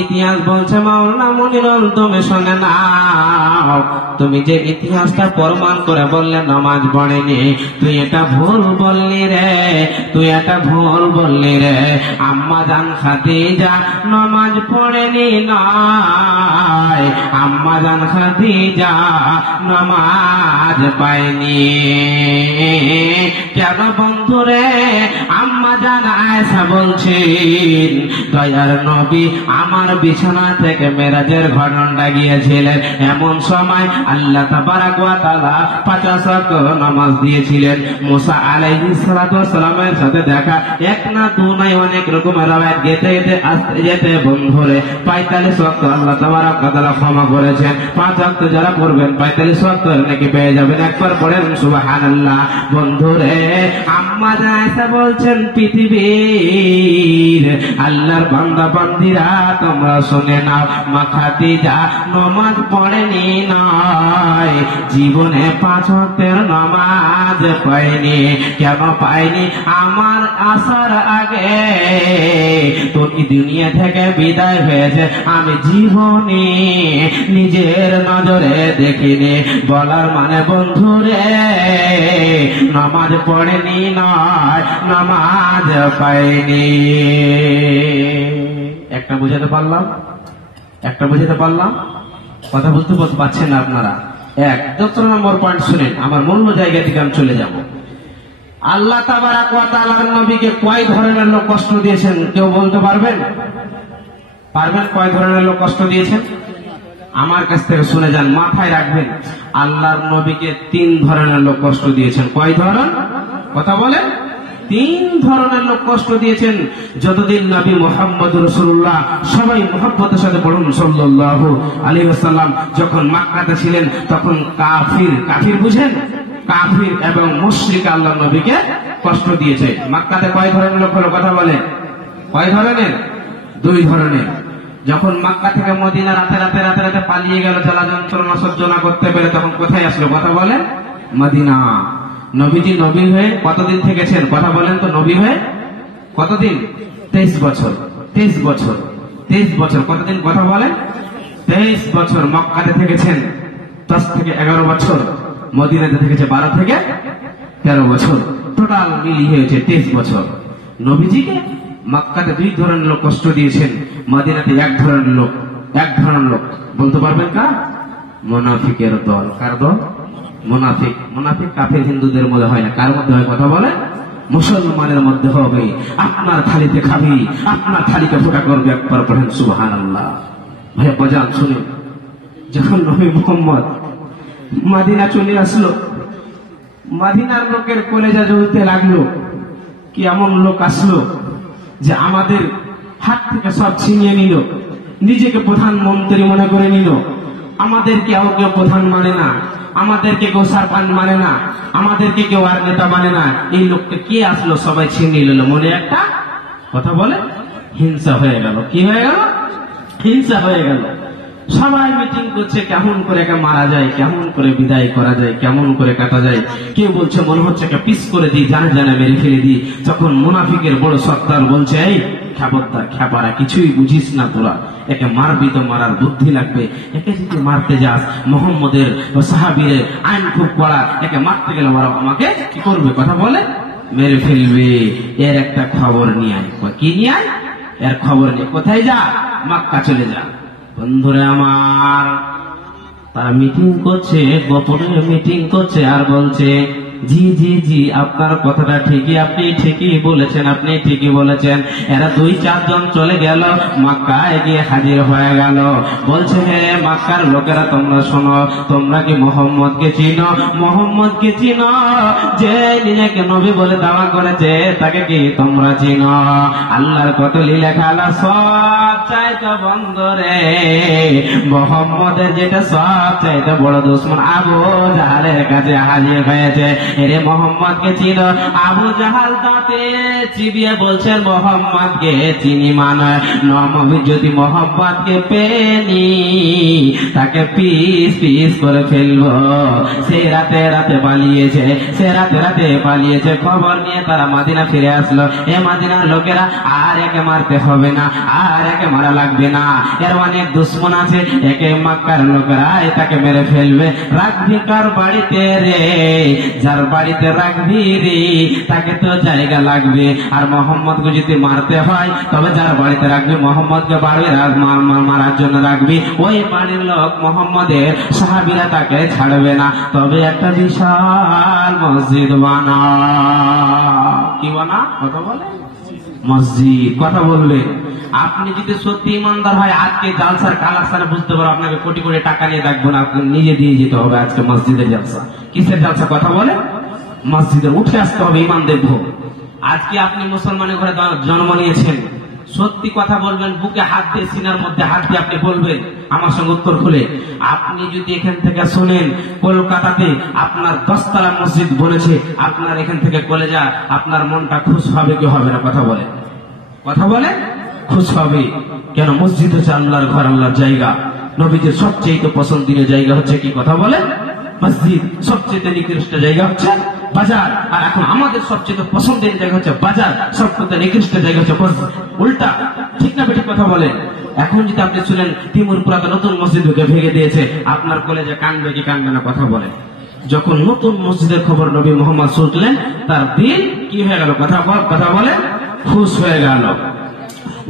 ইতিহাস বলছে মাওলানা মনিরুল তুমি শুনে নাও, তুমি যে ইতিহাসটা প্রমাণ করে বললে নামাজ পড়েনি, তুই এটা ভুল বললি রে। আম্মাজান খাদিজা নামাজ পড়েনি নয়, আম্মাজান খাদিজা নামাজ পায়নি। কেন বন্ধুরে? আম্মাজান আয়েশা বলছেন দয়ার নবী আমার বিছানা থেকে মেরাজের ঘটনাটা গিয়েছিলেন, এমন সময় আল্লাহ তাবারক ওয়া তাআলা 50 ওয়াক্ত নামাজ দিয়েছিলেন। মুসা আলাইহিস সালাতু ওয়াস সালামের সাথে দেখা, এক না দু নাই, অনেক রকমের রাওয়ায়াত গেতে আসতে যেতে বন্ধুরে 45 ওয়াক্ত আল্লাহ তাবারক ওয়া তাআলা ক্ষমা করেছেন। 5 ওয়াক্ত যারা পড়বেন 45 ওয়াক্ত নাকি পেয়ে যাবেন। একবার পড়েন সুবহানাল্লাহ। বন্ধুরে, আম্মা আয়েশা বলছেন পৃথিবীর আল্লাহর বান্দা বান্দিরা তোমরা শুনে নাও, মা খাদিজা নামাজ পড়েনি নয়, জীবনে 5 ওয়াক্তের নামাজ পায়নি। কেন পায়নি? আমার আসার আগে তুমি দুনিয়া থেকে বিদায় হয়েছে, আমি জীবনে নিজের নজরে দেখিনি। বলার মানে বন্ধুরে, নামাজ পড়েনি নয়, নামাজ পায়নি। একটা বুঝাতে পারলাম? কথা বুঝতে পারছেন না আপনারা? 1 নম্বর পয়েন্ট শুনেন, আমার মূল জায়গা থেকে আমি চলে যাব। আল্লাহ তাবারক ওয়া তাআলার নবীকে কয় ধরনের লোক কষ্ট দিয়েছেন কেউ বলতে পারবেন? কয় ধরনের লোক কষ্ট দিয়েছেন? আমার কাছ থেকে শুনে যান, মাথায় রাখবেন। আল্লাহর নবীকে 3 ধরনের লোক কষ্ট দিয়েছেন। কয় ধরন? কথা বলেন। 3 ধরনের লোক কষ্ট দিয়েছেন। যতদিন নবী মুহাম্মদ রাসূলুল্লাহ, সবাই মুহাম্মদের সাথে পড়ুন সাল্লাল্লাহু আলাইহি ওয়াসাল্লাম, যখন মক্কাতে ছিলেন তখন কাফির বুঝেন, কাফির এবং মুশরিক আল্লাহর নবীকে কষ্ট দিয়েছে। মক্কাতে কয় ধরনের লোক হলো? কথা বলে কয় ধরনের? 2 ধরনের। যখন মক্কা থেকে মদিনা রাতে পালিয়ে গেল, জ্বালা যন্ত্রণা সহ্য না করতে পেরে, তখন কোথায় আসলো? কথা বলে মদিনা। নবীজি নবী হয়ে কতদিন থেকেছেন? কথা বলেন তো। নবী হয়ে কতদিন? 23 বছর। 23 বছর। কতদিন? কথা বলেন। 23 বছর মক্কাতে থেকেছেন, 10 থেকে 11 বছর। মদিনাতে থেকেছে 12 থেকে 13 বছর। টোটাল মিলিয়ে হয়েছে 23 বছর। নবীজিকে মক্কাতে 2 ধরনের লোক কষ্ট দিয়েছেন, মদিনাতে 1 ধরনের লোক। এক ধরনের লোক, বলতে পারবেন কার? মুনাফিকের দল। কার দল? মুনাফিক। মুনাফিক কাফের হিন্দুদের মধ্যে হয় না, কার মধ্যে হয়? কথা বলে মুসলমানের মধ্যে হবে। আপনার থালিতে খাবি, আপনার থালিকে ফোটা করবে, একবার পড়েন সুবহানাল্লাহ। ভাই বাজান শুনুন, যখন নবী মুহাম্মদ মদিনা চলে আসলো, মদিনার লোকের কলেজা জ্বলতে লাগলো। কি এমন লোক আসলো যে আমাদের হাত থেকে সব ছিনিয়ে নিল, নিজেকে প্রধানমন্ত্রী মনে করে নিল, আমাদেরকে কেউ প্রধান মানে না, আমাদেরকে কেউ সারপাঞ্চ মানে না, আমাদেরকে কেউ আর নেতা মানে না। এই লোককে কে আসলো, সবাই ছিনিয়ে নিল। মনে একটা কথা বলে হিংসা হয়ে গেল। কি হয়ে গেল? হিংসা হয়ে গেল। সবাই মিটিং করছে কেমন করে একে মারা যায়, কেমন করে বিদায় করা যায়, কেমন করে কাটা যায়। কেউ বলছে মনে হচ্ছে একে পিস করে দিই, জানে জানে মেরে ফেলে দিই। তখন মুনাফিকের বড় সর্দার বলছে, এই খেপরদার, খেপারা, কিছুই বুঝিস না তোরা, একে মারবি তো মারার বুদ্ধি লাগবে। একে যদি মারতে যাস, মোহাম্মদের সাহাবীর আইন খুব কড়া, একে মারতে গেলে মারা আমাকে কি করবে? কথা বলে মেরে ফেলবে। এর একটা খবর নিয়ে আয়। কি নিয়ে আয়? এর খবর নিয়ে কোথায় যা? মক্কা চলে যা। বন্ধুরা আমার, তারা মিটিং করছে, গোপনে মিটিং করছে, আর বলছে জি জি জি আপনার কথাটা ঠিকই, আপনি ঠিকই বলেছেন, আপনি ঠিকই বলেছেন। এরা 2-4 জন চলে গেল, মক্কায় গিয়ে হাজির হয়ে গেল। বলছে হে মক্কার লোকেরা, তোমরা শোনো, তোমরা কি মোহাম্মদকে চিনো? মোহাম্মদকে চিনো? যে নিজেকে নবী বলে দাওয়া করেছে, তাকে কি তোমরা চিনো? আল্লাহর কত লীলা খেলা, সব চাইতো বন্ধরে। মোহাম্মদের যেটা সব চাইতো বড় দুশ্মন আবু জাহালের কাছে হাজির হয়েছে। এরে মোহাম্মদকে চিনো? আবু জাহাল দাঁতে চিবিয়ে বলছেন মোহাম্মদকে চিনি মানে নবী যদি মোহাম্মদকে পেনি তাকে পিস পিস করে ফেলবো। সে রাতে রাতে পালিয়েছে, সে রাতে রাতে পালিয়েছে। খবর নিয়ে তারা মদিনা ফিরে আসলো। এ মদিনার লোকেরা, আর একে মারতে হবে না, আর একে মারা লাগবে না, এর অনেক দুশ্মন আছে, একে মক্কার লোকেরা তাকে মেরে ফেলবে। রাখবি কার বাড়িতে রে? যার বাড়িতে রাখবি রে তাকে তো জায়গা লাগবে। আর মোহাম্মদকে যদি মারতে হয়, তবে যার বাড়িতে রাখবি মোহাম্মদকে বাড়ি মারার জন্য রাখবি। ওই বাড়ির লোক মোহাম্মদের সাহাবীরা তাকে ছাড়বে না। তবে একটা বিশাল মসজিদ বানা। কি বানা? কথা বলে মসজিদ। কথা বলবে। আপনি যদি সত্যি ইমানদার হয়, আজকে জালসার কালাকশনে বুঝতে পারো আপনাকে কোটি কোটি টাকা নিয়ে দেখবো না, আপনি নিজে দিয়ে যেতে হবে। আজকে মসজিদের জালসা। কিসের জালসা? কথা বলে মসজিদে উঠে আসতে হবে, ইমান দেখবো। আজকে আপনি মুসলমানের ঘরে জন্ম নিয়েছেন, সত্যি কথা বলবেন, বুকে হাত দিয়ে, সিনার মধ্যে হাত দিয়ে আপনি বলবেন আমার সঙ্গে উত্তর খুলে। আপনি যদি এখান থেকে শুনেন কলকাতাতে আপনার 10 তলা মসজিদ বলেছে, আপনার এখান থেকে কলেজা, আপনার মনটা খুশ হবে কি হবে না? কথা বলে, কথা বলে খুশ হবে। কেন? মসজিদ হচ্ছে আল্লাহর ঘর, আল্লাহর জায়গা। নবীদের সবচেয়ে পছন্দনীয় জায়গা হচ্ছে কি? কথা বলে মসজিদ। সবচেয়ে নিকৃষ্ট জায়গা হচ্ছে বাজার। আর এখন আমাদের সবচেয়ে পছন্দের জায়গা হচ্ছে বাজার, সবচেয়ে নিকৃষ্ট জায়গা হচ্ছে মসজিদ। উল্টা, ঠিক না বেঠিক? কথা বলে। এখন যদি আপনি শুনেন তিমুরপুরাতে নতুন মসজিদ ভেঙে দিয়েছে, আপনার কলেজে কানবে কি কানবে না? কথা বলে। যখন নতুন মসজিদের খবর নবী মুহাম্মদ শুনলেন, তার দিল কি হয়ে গেল? কথা বলে খুশ হয়ে গেল।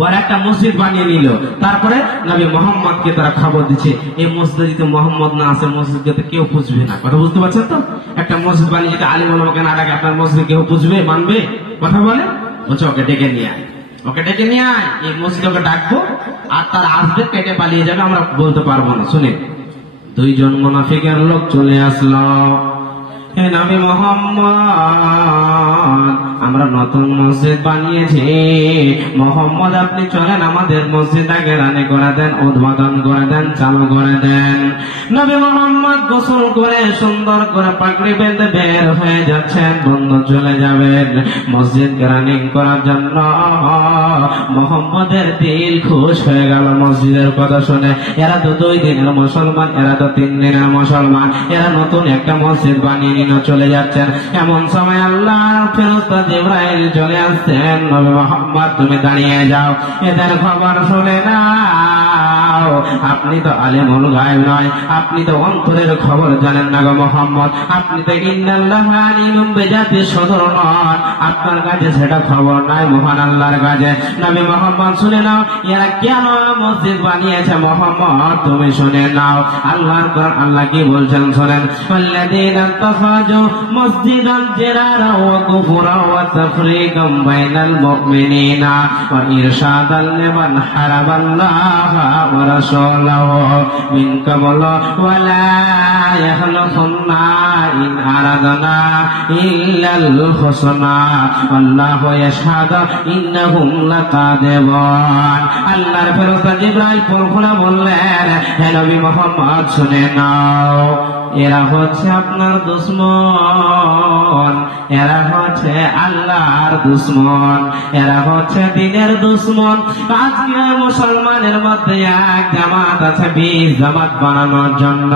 ওর একটা মসজিদ বানিয়ে নিল। তারপরে নবী মোহাম্মদকে তারা খবর দিচ্ছে, এই মসজিদে যদি মোহাম্মদ না আসে, মসজিদকে কেউ পুষবে না। কথা বুঝতে পারছেন তো? একটা মসজিদ বানিয়ে যদি আলিম ওলামাকে না ডাকে, আপনার মসজিদ কেউ পুষবে, মানবে? কথা বলে। বলছে ওকে ডেকে নিয়ে আয়, ওকে ডেকে নিয়ে আয়, এই মসজিদে ওকে ডাকবো, আর তার আসবে, কেটে পালিয়ে যাবে, আমরা বলতে পারবো না। শুনে 2 জন মুনাফিকের লোক চলে আসলো। হে নবী মুহাম্মদ, আমরা নতুন মসজিদ বানিয়েছি, মোহাম্মদ আপনি চলেন আমাদের মসজিদ আগে রানে করে দেন, উদ্বোধন করে দেন, চালু করে দেন। নবী মুহাম্মদ গোসল করে সুন্দর করে পাগড়ি বেঁধে বের হয়ে যাচ্ছেন, বন্ধু চলে যাবেন মসজিদ রানিং করার জন্য। মোহাম্মদের দিল খুশ হয়ে গেল মসজিদের কথা শুনে। এরা তো 2 দিনের মুসলমান, এরা তো 3 দিনের মুসলমান, এরা নতুন একটা মসজিদ বানিয়ে নিয়ে চলে যাচ্ছেন। এমন সময় আল্লাহর ফেরেশতা জিবরাইল চলে আসছেন। নবী মুহাম্মদ তুমি দাঁড়িয়ে যাও, এদের খবর শুনে নাও। নাও, আপনি তো আলিমুল গায়ব নয়, আপনি তো অন্তরের খবর জানেন না গো মুহাম্মদ, আপনি তো ইন্নাল্লাহা আলিমুম বিজাতিস সুদূর নন, আপনার কাছে সেটা খবর নাই মহান আল্লাহর কাছে। নবী মুহাম্মদ শুনে নাও, এরা কেন মসজিদ বানিয়েছে মুহাম্মদ তুমি শুনে নাও। আল্লাহর কোরআন আল্লাহ কি বলছেন শোনেন, আল্লাযীনা তাখাযু মসজিদান জিরারা ওয়া কুফরা ওয়া তাফরীকাম বাইনাল মুমিনিনা ওয়া ইরশাদাল লিমান হারামাল্লাহা ওয়া রাসূলুহু মিন ক্বাবল ওয়া লা ইয়াখলুকুন্না ইন আরাদনা ইল্লাল হুসনা আল্লাহু ইয়াশহাদু ইন্নাহুম লাকাযিবুন। আল্লাহর ফেরেশতা জিবরাইল পরখুনা বললেন, হে নবী মুহাম্মদ শুনে নাও, এরা হচ্ছে আপনার দুশমন, এরা হচ্ছে আল্লাহর দুশমন, এরা হচ্ছে দিনের দুশমন। আজকে মুসলমানের মধ্যে এক জামাত আছে 20 জামাত বানানোর জন্য,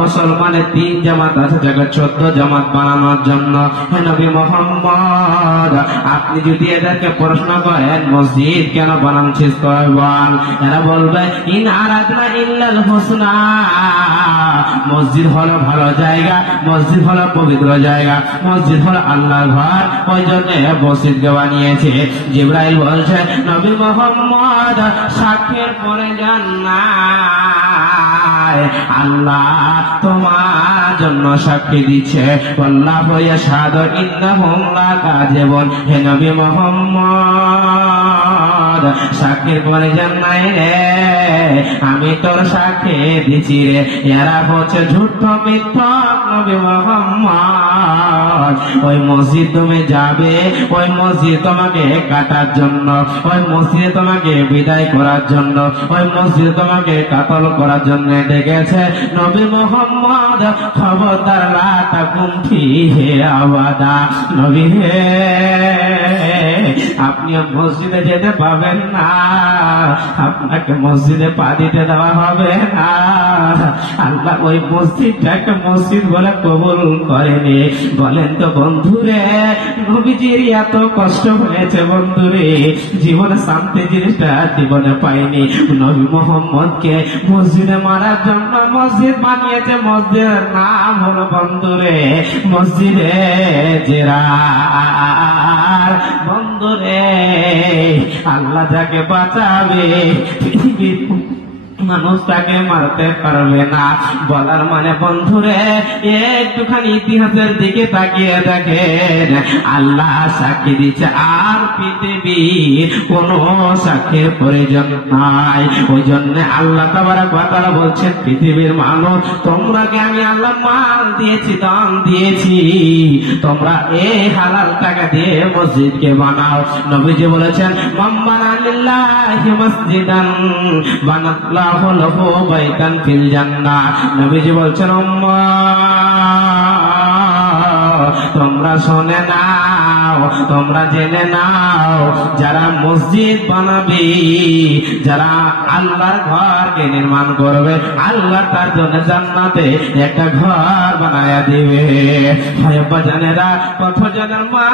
মুসলমানের 3 জামাত আছে 14 জামাত বানানোর জন্য। হে নবী মুহাম্মদ, আপনি যদি এদেরকে প্রশ্ন করেন মসজিদ কেন বানাচ্ছিস বল, এরা বলবে ইন আরাদনা ইল্লাল হুসনা, মসজিদ হলো ভালো জায়গা, মসজিদ হলো পবিত্র জায়গা, মসজিদ হলো আল্লাহর ঘর, ওই জন্য মসজিদকে বানিয়েছে। জিবরাইল বলছে নবী মুহাম্মদ সাক্ষীর পরে যান না, আল্লাহ তোমার জন্য সাক্ষী দিচ্ছে, আল্লাহু ইয়াশহাদু ইন্নাহুম লাকাযিবুন। হে নবী মুহাম্মদ সাক্ষীর পরে যান নাই রে, আমি তোর সাক্ষী দিচ্ছি রে, এরা হচ্ছে ঝুঠ মিথ্যক। নবী মুহাম্মদ ওই মসজিদ তুমি যাবে, ওই মসজিদ তোমাকে কাটার জন্য, ওই মসজিদে তোমাকে বিদায় করার জন্য, ওই মসজিদে তোমাকে কাতল করার জন্য ডেকেছে। নবী মুহাম্মদ খবরদার লা তাকুম ফিহি আবাদা, নবী হে আপনি মসজিদে যেতে পাবেন না, আপনাকে মসজিদে পা দিতে দেওয়া হবে না। আল্লাহ ওই মসজিদটা একটা মসজিদ বলে কবুল করেনি। বলেন তো বন্ধুরে, নবীজির এত কষ্ট হয়েছে বন্ধুরে, জীবনে শান্তি জিনিসটা জীবনে পাইনি। নবী মুহাম্মদকে মসজিদে মারার জন্য মসজিদ বানিয়েছে, মসজিদের নাম হলো বন্ধুরে মসজিদে জিরার। বন্ধুরে আল্লাহ যাকে বাঁচাবে পৃথিবীর মানুষ তাকে মারতে পারবে না। বলার মানে বন্ধুরে একটুখানি ইতিহাসের দিকে তাকিয়ে দেখেন, আল্লাহ সাক্ষী দিচ্ছে, আর পৃথিবীর কোন সাক্ষীর প্রয়োজন নাই। ওই জন্য আল্লাহ তাবারক ওয়া তাআলা বলছেন, পৃথিবীর মানুষ তোমরাকে আমি আল্লাহ মাল দিয়েছি, দান দিয়েছি, তোমরা এই হালাল টাকা দিয়ে মসজিদকে বানাও। নবীজি বলেছেন মাম্মানা লিল্লাহি মসজিদান বানাল্লাহু লাহু বাইতান ফিল জান্নাহ। নবীজি বলছেন তোমরা শুনে নাও, তোমরা জেনে নাও, যারা মসজিদ বানাবে, যারা আল্লাহর ঘরকে নির্মাণ করবে, আল্লাহ তার জন্য জান্নাতে একটা ঘর বানায়া দিবে। ভাইবা জানেরা, কত জনের মা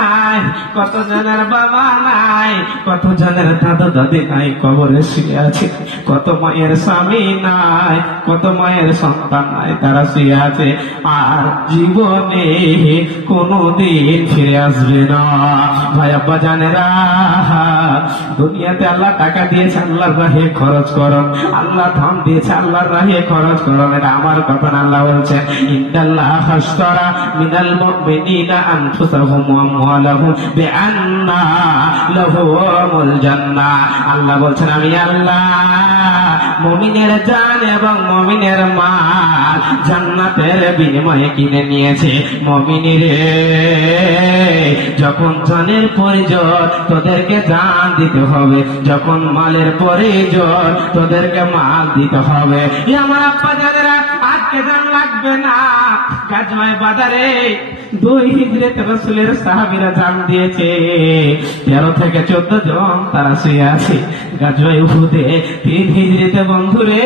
নাই, কত জনের বাবা নাই, কত জনের দাদা দাদি নাই, কবরে শুয়ে আছে। কত মায়ের স্বামী নাই, কত মায়ের সন্তান নাই, তারা শুয়ে আছে, আর জীবনে কোনদিন ফিরে আসবে না। ভাই আব্বা জানেরা, দুনিয়াতে আল্লাহ টাকা দিয়েছে, আল্লাহর রাহে খরচ করুন, আল্লাহ ধন দিয়েছে, আল্লাহর রাহে খরচ করুন। এটা আমার কথা না, আল্লাহ বলছেন ইন্নাল্লাহা আশতারা মিনাল মুমিনিনা আনফুসাহুম ওয়া আমওয়ালাহুম বিআন্না লাহুমুল জান্নাহ। আল্লাহ বলছেন আমি আল্লাহ মুমিনের জান এবং মুমিনের মাল জান্নাতের বিনিময়ে কিনে নিয়েছে। মুমিনিরে যখন জানের প্রয়োজন তোদেরকে জান দিতে হবে, যখন মালের প্রয়োজন তোদেরকে মাল দিতে হবে। আমার আব্বা জানেরা, আজ আজকে দাম লাগবে না। গাজওয়ায়ে বাদারে 2 হিজরিতে রাসূলের সাহাবীরা জান দিয়েছে, 13 থেকে 14 জন তারা শুয়ে আছে। গাজওয়ায়ে উহুদে 3 হিজরিতে বন্ধুরে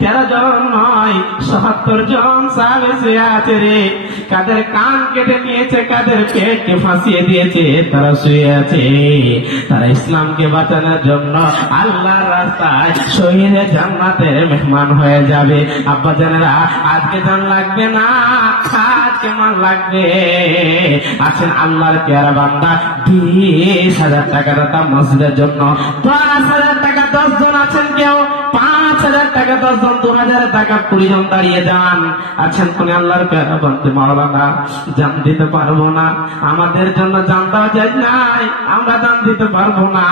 13 জন নয় 77 জন সাহাবী শুয়ে আছে রে। কাদের কান কেটে নিয়েছে, কাদের পেটকে ফাঁসিয়ে দিয়েছে, তারা শুয়ে আছে। তারা ইসলামকে বাঁচানোর জন্য আল্লাহর রাস্তায় শহীদে জান্নাতের মেহমান হয়ে যাবে। আব্বা জানেরা, আজকে জান লাগবে না, আজকে মান লাগবে। আছেন আল্লাহর পেয়ারা বান্দা 20,000 টাকা দাতা মসজিদের জন্য, 10,000 টাকা 10 জন আছেন, কেউ 5,000 টাকা 10 জন, 2,000 টাকা 20 জন দাঁড়িয়ে যান। আছেন কোন আল্লাহর পেয়ারা বান্দা, মাওলানা জান দিতে পারবো না, আমাদের জন্য জান দেওয়া যায় নাই, আমরা জান দিতে পারবো না।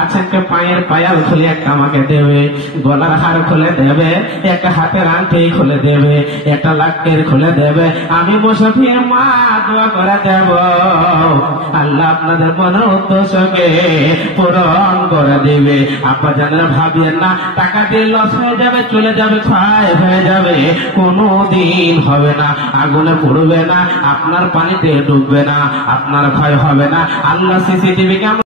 আছেন কে পায়ের পায়াল খুলে একটা আমাকে দেবে, গলার হার খুলে দেবে, একটা হাতের আংটি খুলে দেবে, একটা লাকের খুলে দেবে, আমি মুসাফির মা দোয়া করে দেব, আল্লাহ আপনাদের মনের উদ্দেশ্যকে পূরণ করে দেবে। আপা জানেন, ভাবিয়েন না টাকা দিয়ে লস হয়ে যাবে, চলে যাবে, ক্ষয় হয়ে যাবে, কোনো দিন হবে না। আগুনে পড়বে না, আপনার পানিতে ডুববে না, আপনার ক্ষয় হবে না। আল্লাহ সিসিটিভি